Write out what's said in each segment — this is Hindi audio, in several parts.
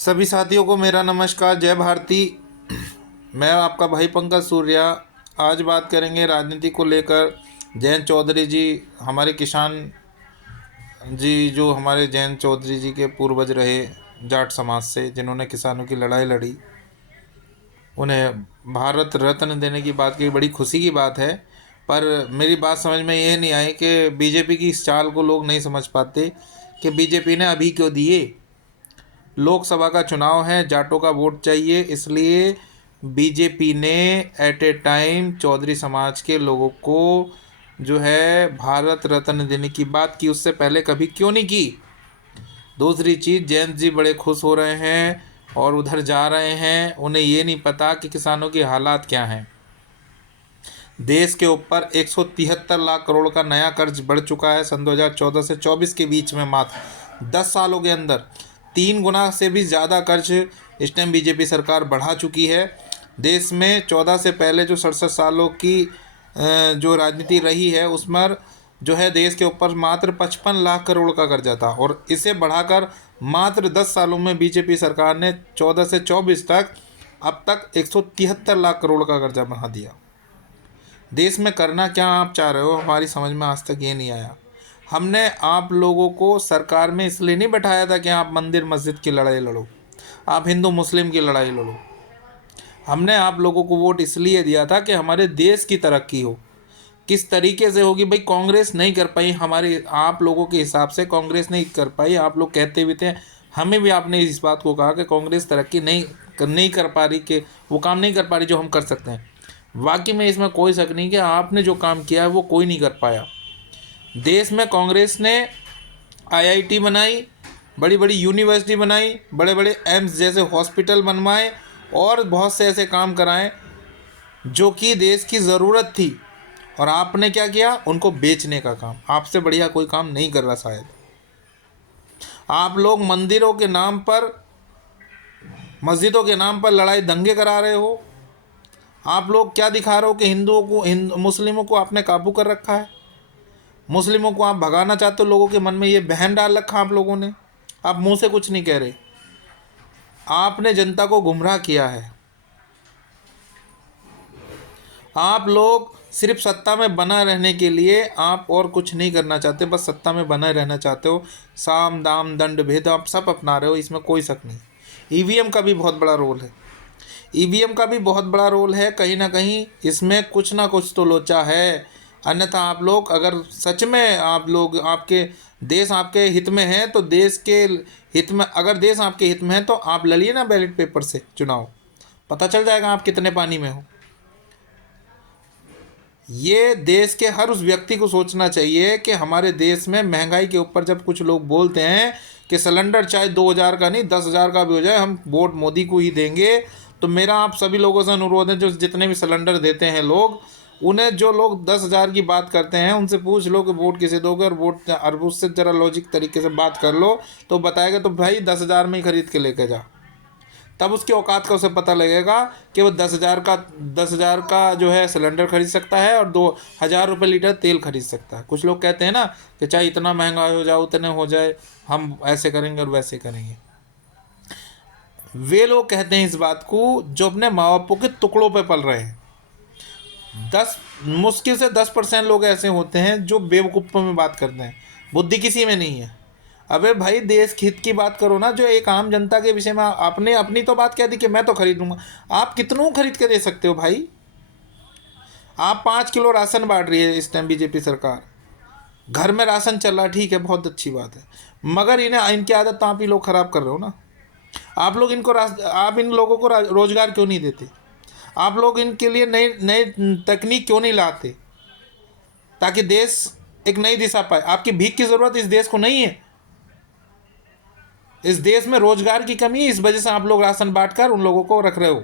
सभी साथियों को मेरा नमस्कार। जय भारती। मैं आपका भाई पंकज सूर्या। आज बात करेंगे राजनीति को लेकर। जयंत चौधरी जी, हमारे किसान जी, जो हमारे जयंत चौधरी जी के पूर्वज रहे जाट समाज से, जिन्होंने किसानों की लड़ाई लड़ी, उन्हें भारत रत्न देने की बात की, बड़ी खुशी की बात है। पर मेरी बात समझ में ये नहीं आई कि बीजेपी की इस चाल को लोग नहीं समझ पाते कि बीजेपी ने अभी क्यों दिए। लोकसभा का चुनाव है, जाटों का वोट चाहिए, इसलिए बीजेपी ने एट ए टाइम चौधरी समाज के लोगों को जो है भारत रत्न देने की बात की। उससे पहले कभी क्यों नहीं की। दूसरी चीज़, जयंत जी बड़े खुश हो रहे हैं और उधर जा रहे हैं, उन्हें ये नहीं पता कि किसानों की हालात क्या हैं। देश के ऊपर 173 लाख करोड़ का नया कर्ज बढ़ चुका है सन 2014 से 24 के बीच में। मात्र 10 सालों के अंदर 3 गुना से भी ज़्यादा कर्ज इस टाइम बीजेपी सरकार बढ़ा चुकी है। देश में 14 से पहले जो 67 सालों की जो राजनीति रही है, उसमें जो है देश के ऊपर मात्र 55 लाख करोड़ का कर्जा था, और इसे बढ़ाकर मात्र 10 सालों में बीजेपी सरकार ने 14 से 24 तक अब तक 173 लाख करोड़ का कर्जा बढ़ा दिया। देश में करना क्या आप चाह रहे हो, हमारी समझ में आज तक ये नहीं आया। हमने आप लोगों को सरकार में इसलिए नहीं बैठाया था कि आप मंदिर मस्जिद की लड़ाई लड़ो, आप हिंदू मुस्लिम की लड़ाई लड़ो। हमने आप लोगों को वोट इसलिए दिया था कि हमारे देश की तरक्की हो। किस तरीके से होगी भाई, कांग्रेस नहीं कर पाई हमारे, आप लोगों के हिसाब से कांग्रेस नहीं कर पाई। आप लोग कहते भी थे, हमें भी आपने इस बात को कहा कि कांग्रेस तरक्की नहीं कर पा रही, कि वो काम नहीं कर पा रही जो हम कर सकते हैं। वाकई में इसमें कोई शक नहीं कि आपने जो काम किया है वो कोई नहीं कर पाया। देश में कांग्रेस ने आईआईटी बनाई, बड़ी बड़ी यूनिवर्सिटी बनाई, बड़े बड़े एम्स जैसे हॉस्पिटल बनवाए, और बहुत से ऐसे काम कराएं जो कि देश की ज़रूरत थी। और आपने क्या किया, उनको बेचने का काम। आपसे बढ़िया कोई काम नहीं कर रहा शायद। आप लोग मंदिरों के नाम पर, मस्जिदों के नाम पर लड़ाई दंगे करा रहे हो। आप लोग क्या दिखा रहे हो कि हिंदुओं को, मुस्लिमों को आपने काबू कर रखा है। मुस्लिमों को आप भगाना चाहते हो, लोगों के मन में ये बहन डाल रखा आप लोगों ने। आप मुंह से कुछ नहीं कह रहे, आपने जनता को गुमराह किया है। आप लोग सिर्फ सत्ता में बना रहने के लिए, आप और कुछ नहीं करना चाहते, बस सत्ता में बना रहना चाहते हो। साम दाम दंड भेद आप सब अपना रहे हो, इसमें कोई शक नहीं। ईवीएम का भी बहुत बड़ा रोल है। ईवीएम का भी बहुत बड़ा रोल है। कहीं ना कहीं इसमें कुछ ना कुछ तो लोचा है। अन्यथा आप लोग, अगर सच में आप लोग, आपके देश आपके हित में है, तो देश के हित में, अगर देश आपके हित में है तो आप लड़िए ना बैलेट पेपर से चुनाव, पता चल जाएगा आप कितने पानी में हो। ये देश के हर उस व्यक्ति को सोचना चाहिए कि हमारे देश में महंगाई के ऊपर जब कुछ लोग बोलते हैं कि सिलेंडर चाहे 2000 का नहीं 10,000 का भी हो जाए, हम वोट मोदी को ही देंगे, तो मेरा आप सभी लोगों से अनुरोध है, जो जितने भी सिलेंडर देते हैं लोग, उन्हें, जो लोग 10,000 की बात करते हैं, उनसे पूछ लो कि वोट किसे दोगे, और वोट, और उससे ज़रा लॉजिक तरीके से बात कर लो तो बताएगा, तो भाई 10,000 में ही खरीद के लेके जा। तब उसकी औकात का उसे पता लगेगा कि वो 10,000 का जो है सिलेंडर खरीद सकता है, और 2,000 रुपये लीटर तेल खरीद सकता है। कुछ लोग कहते हैं ना कि चाहे इतना महंगा हो जाए, उतने हो जाए, हम ऐसे करेंगे और वैसे करेंगे। वे लोग कहते हैं इस बात को जो अपने माँ बापों के टुकड़ों पे पल रहे हैं। 10, मुश्किल से 10% लोग ऐसे होते हैं जो बेवकूफ़ों में बात करते हैं, बुद्धि किसी में नहीं है। अबे भाई, देश हित की बात करो ना। जो एक आम जनता के विषय में आपने अपनी तो बात कह दी कि मैं तो खरीदूंगा। आप कितनों खरीद के दे सकते हो भाई। आप 5 किलो राशन बांट रही है इस टाइम बीजेपी सरकार। घर में राशन चल रहा है, ठीक है, बहुत अच्छी बात है, मगर इन्हें, इनकी आदत तो आप ही लोग ख़राब कर रहे हो ना। आप लोग आप इन लोगों को रोज़गार क्यों नहीं देते। आप लोग इनके लिए नई नई तकनीक क्यों नहीं लाते, ताकि देश एक नई दिशा पाए। आपकी भीख की ज़रूरत इस देश को नहीं है। इस देश में रोजगार की कमी है, इस वजह से आप लोग राशन बांटकर उन लोगों को रख रहे हो।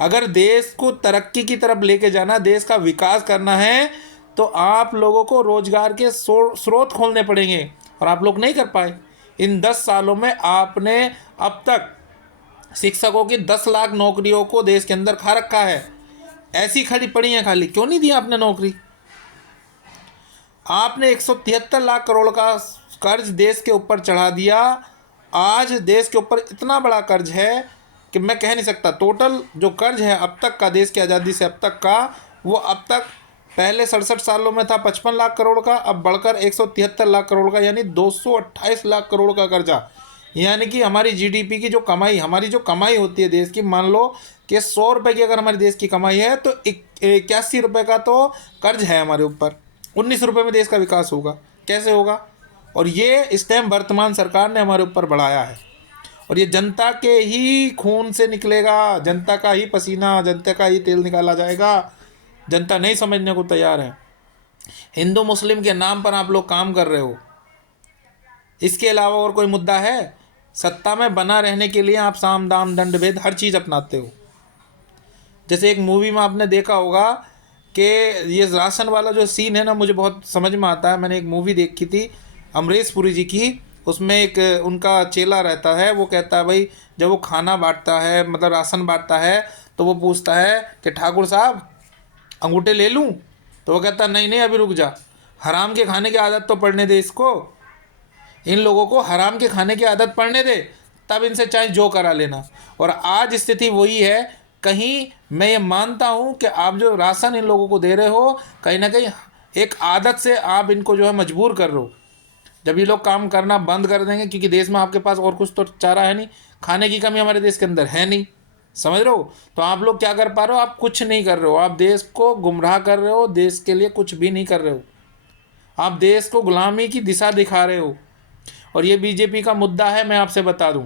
अगर देश को तरक्की की तरफ लेके जाना, देश का विकास करना है, तो आप लोगों को रोजगार के स्रोत खोलने पड़ेंगे, और आप लोग नहीं कर पाए। इन 10 सालों में आपने अब तक शिक्षकों की 10 लाख नौकरियों को देश के अंदर खा रखा है। ऐसी खड़ी पड़ी हैं खाली, क्यों नहीं दी आपने नौकरी। आपने 173 लाख करोड़ का कर्ज देश के ऊपर चढ़ा दिया, आज देश के ऊपर इतना बड़ा कर्ज है कि मैं कह नहीं सकता। टोटल जो कर्ज है अब तक का, देश की आज़ादी से अब तक का, वो अब तक पहले 67 सालों में था 55 लाख करोड़ का, अब बढ़कर 173 लाख करोड़ का, यानी 228 लाख करोड़ का कर्जा। यानी कि हमारी जीडीपी की जो कमाई, हमारी जो कमाई होती है देश की, मान लो कि 100 रुपये की अगर हमारे देश की कमाई है तो 81 रुपये का तो कर्ज है हमारे ऊपर। 19 रुपये में देश का विकास होगा, कैसे होगा? और ये इस टाइम वर्तमान सरकार ने हमारे ऊपर बढ़ाया है, और ये जनता के ही खून से निकलेगा, जनता का ही पसीना, जनता का ही तेल निकाला जाएगा। जनता नहीं समझने को तैयार है। हिंदू मुस्लिम के नाम पर आप लोग काम कर रहे हो, इसके अलावा और कोई मुद्दा है? सत्ता में बना रहने के लिए आप साम दाम दंड भेद हर चीज़ अपनाते हो। जैसे एक मूवी में आपने देखा होगा कि ये राशन वाला जो सीन है ना, मुझे बहुत समझ में आता है। मैंने एक मूवी देखी थी अमरीश पुरी जी की, उसमें एक उनका चेला रहता है, वो कहता है भाई, जब वो खाना बांटता है, मतलब राशन बांटता है, तो वो पूछता है कि ठाकुर साहब अंगूठे ले लूं? तो वो कहता नहीं नहीं, अभी रुक जा, हराम के खाने की आदत तो पड़ने दे इसको, इन लोगों को हराम के खाने की आदत पड़ने दे, तब इनसे चाहे जो करा लेना। और आज स्थिति वही है। कहीं मैं ये मानता हूँ कि आप जो राशन इन लोगों को दे रहे हो, कहीं ना कहीं एक आदत से आप इनको जो है मजबूर कर रहे हो। जब ये लोग काम करना बंद कर देंगे, क्योंकि देश में आपके पास और कुछ तो चारा है नहीं, खाने की कमी हमारे देश के अंदर है नहीं, समझ रहे हो? तो आप लोग क्या कर पा रहे हो? आप कुछ नहीं कर रहे हो, आप देश को गुमराह कर रहे हो, देश के लिए कुछ भी नहीं कर रहे हो, आप देश को गुलामी की दिशा दिखा रहे हो। और ये बीजेपी का मुद्दा है। मैं आपसे बता दूं,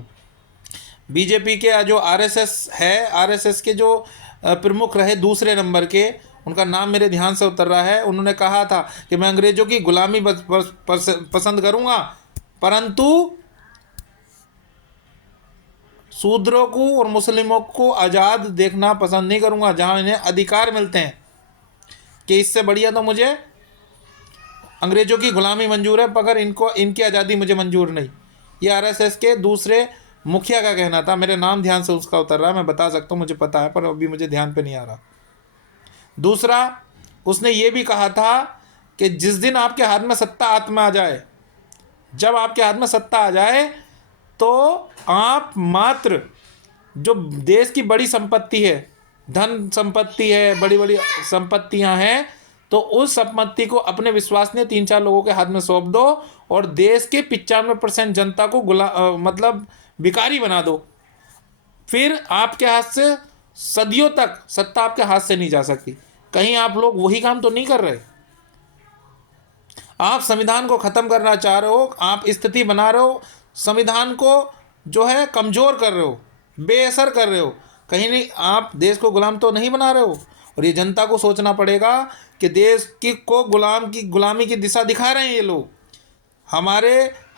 बीजेपी के जो आरएसएस है, आरएसएस के जो प्रमुख रहे दूसरे नंबर के, उनका नाम मेरे ध्यान से उतर रहा है, उन्होंने कहा था कि मैं अंग्रेज़ों की गुलामी पसंद करूंगा, परंतु शूद्रों को और मुस्लिमों को आज़ाद देखना पसंद नहीं करूंगा, जहां इन्हें अधिकार मिलते हैं। कि इससे बढ़िया तो मुझे अंग्रेज़ों की गुलामी मंजूर है, मगर इनको, इनकी आज़ादी मुझे मंजूर नहीं। ये आरएसएस के दूसरे मुखिया का कहना था। मेरे नाम ध्यान से उसका उतर रहा है, मैं बता सकता हूँ, मुझे पता है, पर अभी मुझे ध्यान पे नहीं आ रहा। दूसरा, उसने ये भी कहा था कि जिस दिन आपके हाथ में सत्ता हाथ में आ जाए, जब आपके हाथ में सत्ता आ जाए, तो आप मात्र जो देश की बड़ी संपत्ति है, धन संपत्ति है, बड़ी बड़ी संपत्तियां हैं, तो उस संपत्ति को अपने विश्वसनीय 3-4 लोगों के हाथ में सौंप दो, और देश के 95% जनता को मतलब भिखारी बना दो। फिर आपके हाथ से सदियों तक सत्ता आपके हाथ से नहीं जा सकती। कहीं आप लोग वही काम तो नहीं कर रहे? आप संविधान को ख़त्म करना चाह रहे हो, आप स्थिति बना रहे हो, संविधान को जो है कमज़ोर कर रहे हो, बेअसर कर रहे हो। कहीं नहीं, आप देश को गुलाम तो नहीं बना रहे हो। और ये जनता को सोचना पड़ेगा कि देश की को गुलामी की दिशा दिखा रहे हैं ये लोग।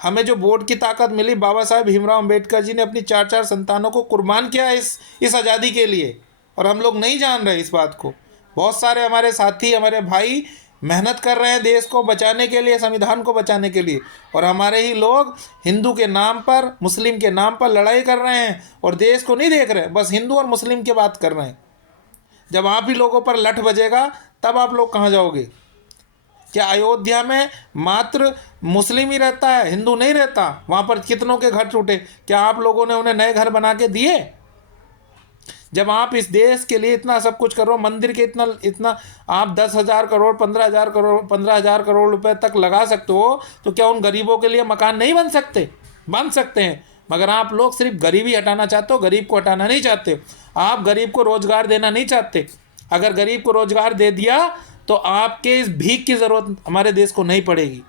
हमें जो वोट की ताकत मिली, बाबा साहेब भीमराव अम्बेडकर जी ने अपनी 4-4 संतानों को कुर्बान किया इस आज़ादी के लिए, और हम लोग नहीं जान रहे इस बात को। बहुत सारे हमारे साथी, हमारे भाई मेहनत कर रहे हैं देश को बचाने के लिए, संविधान को बचाने के लिए, और हमारे ही लोग हिंदू के नाम पर, मुस्लिम के नाम पर लड़ाई कर रहे हैं, और देश को नहीं देख रहे, बस हिंदू और मुस्लिम की बात कर रहे हैं। जब आप ही लोगों पर लठ बजेगा, तब आप लोग कहाँ जाओगे? क्या अयोध्या में मात्र मुस्लिम ही रहता है, हिंदू नहीं रहता? वहाँ पर कितनों के घर टूटे, क्या आप लोगों ने उन्हें नए घर बना के दिए? जब आप इस देश के लिए इतना सब कुछ करो, मंदिर के इतना आप 10,000 करोड़, 15,000 करोड़ रुपए तक लगा सकते हो, तो क्या उन गरीबों के लिए मकान नहीं बन सकते? बन सकते हैं। मगर आप लोग सिर्फ गरीबी हटाना चाहते हो, गरीब को हटाना नहीं चाहते। आप गरीब को रोजगार देना नहीं चाहते। अगर गरीब को रोजगार दे दिया तो आपके इस भीख की ज़रूरत हमारे देश को नहीं पड़ेगी।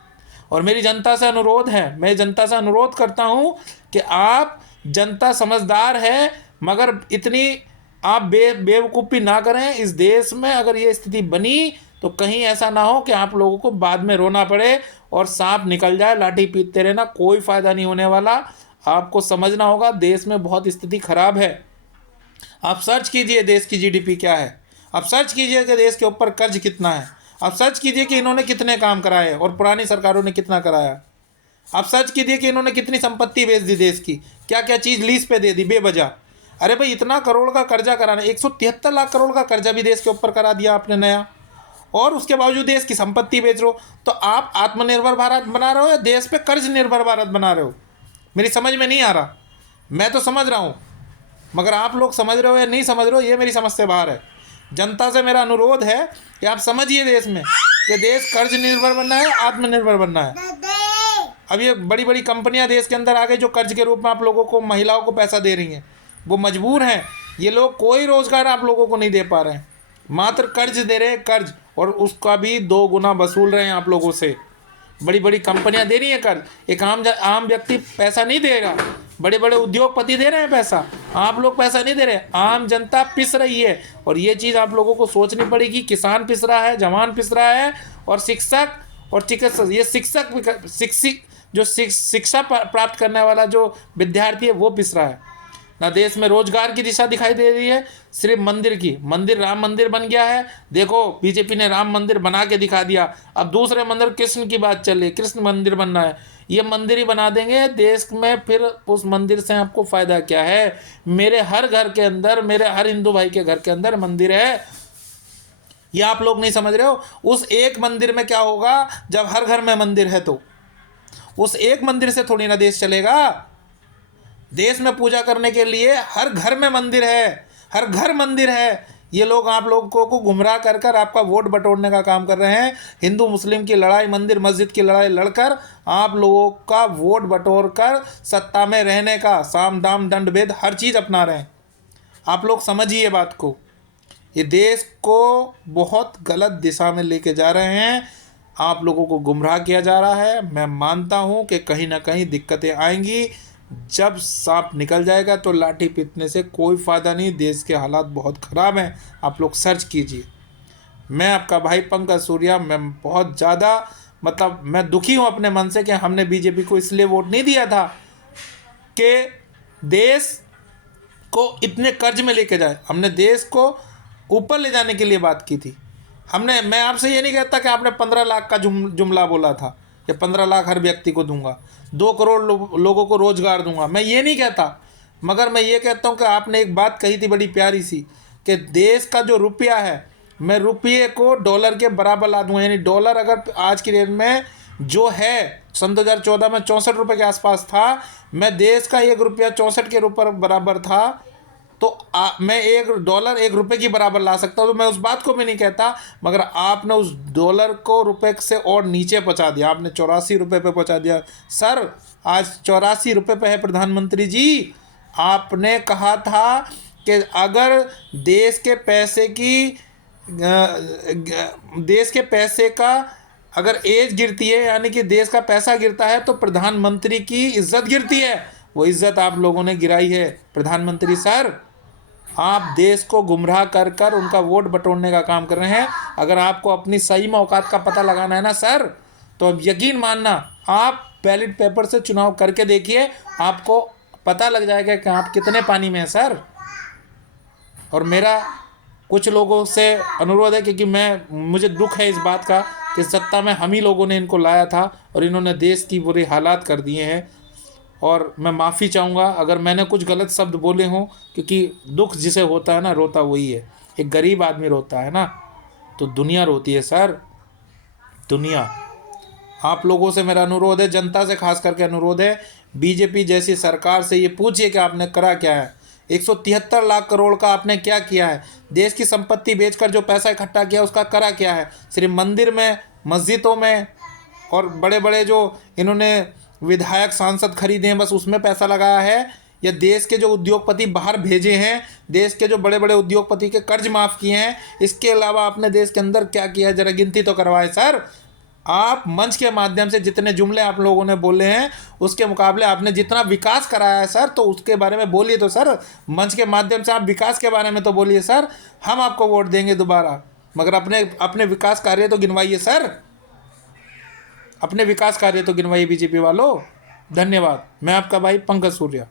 और मेरी जनता से अनुरोध है, मैं जनता से अनुरोध करता हूँ कि आप, जनता समझदार है, मगर इतनी आप बेवकूफ़ी ना करें। इस देश में अगर ये स्थिति बनी तो कहीं ऐसा ना हो कि आप लोगों को बाद में रोना पड़े और सांप निकल जाए। लाठी पीटते रहना, कोई फ़ायदा नहीं होने वाला। आपको समझना होगा देश में बहुत स्थिति खराब है। आप सर्च कीजिए देश की जीडीपी क्या है, आप सर्च कीजिए कि देश के ऊपर कर्ज कितना है, आप सर्च कीजिए कि इन्होंने कितने काम कराए और पुरानी सरकारों ने कितना कराया। आप सर्च कीजिए कि इन्होंने कितनी संपत्ति बेच दी देश की, क्या क्या चीज़ लीज पे दे दी बेवजह। अरे भाई, इतना करोड़ का कर्जा कराना, 173 लाख करोड़ का कर्जा भी देश के ऊपर करा दिया आपने नया, और उसके बावजूद देश की संपत्ति बेच रहे हो। तो आप आत्मनिर्भर भारत बना रहे हो या देश पे कर्ज निर्भर भारत बना रहे हो? मेरी समझ में नहीं आ रहा। मैं तो समझ रहा हूँ, मगर आप लोग समझ रहे हो या नहीं समझ रहे हो, ये मेरी समझ से बाहर है। जनता से मेरा अनुरोध है कि आप समझिए देश में कि देश कर्ज निर्भर बनना है, आत्मनिर्भर बनना है। अब ये बड़ी बड़ी कंपनियां देश के अंदर आ गई जो कर्ज के रूप में आप लोगों को, महिलाओं को पैसा दे रही हैं। वो मजबूर हैं, ये लोग कोई रोज़गार आप लोगों को नहीं दे पा रहे हैं, मात्र कर्ज दे रहे हैं, कर्ज, और उसका भी 2 गुना वसूल रहे हैं आप लोगों से। बड़ी बड़ी कंपनियां दे रही हैं कर्ज, एक आम व्यक्ति पैसा नहीं देगा, बड़े बड़े उद्योगपति दे रहे हैं पैसा, आप लोग पैसा नहीं दे रहे, आम जनता पिस रही है। और ये चीज़ आप लोगों को सोचनी पड़ेगी। किसान पिस रहा है, जवान पिस रहा है, और शिक्षक और चिकित्सक, ये शिक्षित जो शिक्षा प्राप्त करने वाला जो विद्यार्थी है वो पिस रहा है ना। देश में रोजगार की दिशा दिखाई दे रही है, सिर्फ मंदिर की। मंदिर, राम मंदिर बन गया है, देखो बीजेपी ने राम मंदिर बना के दिखा दिया। अब दूसरे मंदिर, कृष्ण की बात चल रही, कृष्ण मंदिर बनना है, ये मंदिर ही बना देंगे देश में, फिर उस मंदिर से आपको फ़ायदा क्या है। मेरे हर घर के अंदर, मेरे हर हिंदू भाई के घर के अंदर मंदिर है, ये आप लोग नहीं समझ रहे हो। उस एक मंदिर में क्या होगा जब हर घर में मंदिर है, तो उस एक मंदिर से थोड़ी ना देश चलेगा। देश में पूजा करने के लिए हर घर में मंदिर है, हर घर मंदिर है। ये लोग आप लोगों को गुमराह कर कर आपका वोट बटोरने का काम कर रहे हैं। हिंदू मुस्लिम की लड़ाई, मंदिर मस्जिद की लड़ाई लड़कर आप लोगों का वोट बटोर कर सत्ता में रहने का साम दाम दंड भेद हर चीज़ अपना रहे हैं। आप लोग समझिए बात को, ये देश को बहुत गलत दिशा में लेके जा रहे हैं, आप लोगों को गुमराह किया जा रहा है। मैं मानता हूँ कि कहीं ना कहीं दिक्कतें आएंगी, जब सांप निकल जाएगा तो लाठी पीटने से कोई फ़ायदा नहीं। देश के हालात बहुत ख़राब हैं, आप लोग सर्च कीजिए। मैं आपका भाई पंकज सूर्या, मैं बहुत ज़्यादा मैं दुखी हूँ अपने मन से कि हमने बीजेपी को इसलिए वोट नहीं दिया था कि देश को इतने कर्ज में लेके जाए। हमने देश को ऊपर ले जाने के लिए बात की थी। मैं आपसे ये नहीं कहता कि आपने 15 लाख का जुमला बोला था कि 15 लाख हर व्यक्ति को दूंगा, 2 करोड़ लोगों को रोज़गार दूंगा, मैं ये नहीं कहता। मगर मैं ये कहता हूँ कि आपने एक बात कही थी बड़ी प्यारी सी, कि देश का जो रुपया है, मैं रुपये को डॉलर के बराबर ला दूंगा। यानी डॉलर अगर आज की डेट में जो है, सन 2014 में 64 रुपये के आसपास था, मैं देश का 1 रुपया 64 के बराबर था, तो मैं $1 1 रुपये की बराबर ला सकता हूँ। तो मैं उस बात को भी नहीं कहता, मगर आपने उस डॉलर को रुपये से और नीचे पहुँचा दिया। आपने 84 रुपये पे पहुँचा दिया। सर, आज 84 रुपये पे है प्रधानमंत्री जी। आपने कहा था कि अगर देश के पैसे का अगर एज गिरती है, यानी कि देश का पैसा गिरता है, तो प्रधानमंत्री की इज्जत गिरती है। वो इज्जत आप लोगों ने गिराई है। प्रधानमंत्री सर, आप देश को गुमराह कर कर उनका वोट बटोरने का काम कर रहे हैं। अगर आपको अपनी सही में औकात का पता लगाना है ना सर, तो अब यकीन मानना, आप बैलेट पेपर से चुनाव करके देखिए, आपको पता लग जाएगा कि आप कितने पानी में हैं सर। और मेरा कुछ लोगों से अनुरोध है, क्योंकि मुझे दुख है इस बात का कि सत्ता में हम ही लोगों ने इनको लाया था और इन्होंने देश की बुरे हालात कर दिए हैं। और मैं माफ़ी चाहूँगा अगर मैंने कुछ गलत शब्द बोले हों, क्योंकि दुख जिसे होता है ना, रोता वही है। एक गरीब आदमी रोता है ना, तो दुनिया रोती है सर, दुनिया। आप लोगों से मेरा अनुरोध है, जनता से खास करके अनुरोध है, बीजेपी जैसी सरकार से ये पूछिए कि आपने करा क्या है। 173 लाख करोड़ का आपने क्या किया है? देश की संपत्ति बेचकर जो पैसा इकट्ठा किया उसका करा क्या है? सिर्फ मंदिर में, मस्जिदों में और बड़े बड़े जो इन्होंने विधायक सांसद खरीदे हैं, बस उसमें पैसा लगाया है? या देश के जो उद्योगपति बाहर भेजे हैं, देश के जो बड़े बड़े उद्योगपति के कर्ज माफ़ किए हैं, इसके अलावा आपने देश के अंदर क्या किया है? ज़रा गिनती तो करवाएं सर। आप मंच के माध्यम से जितने जुमले आप लोगों ने बोले हैं, उसके मुकाबले आपने जितना विकास कराया है सर, तो उसके बारे में बोलिए तो सर। मंच के माध्यम से आप विकास के बारे में तो बोलिए सर, हम आपको वोट देंगे दोबारा। मगर अपने विकास कार्य तो गिनवाइए सर, अपने विकास कार्य तो गिनवाइए बीजेपी वालों। धन्यवाद। मैं आपका भाई पंकज सूर्या।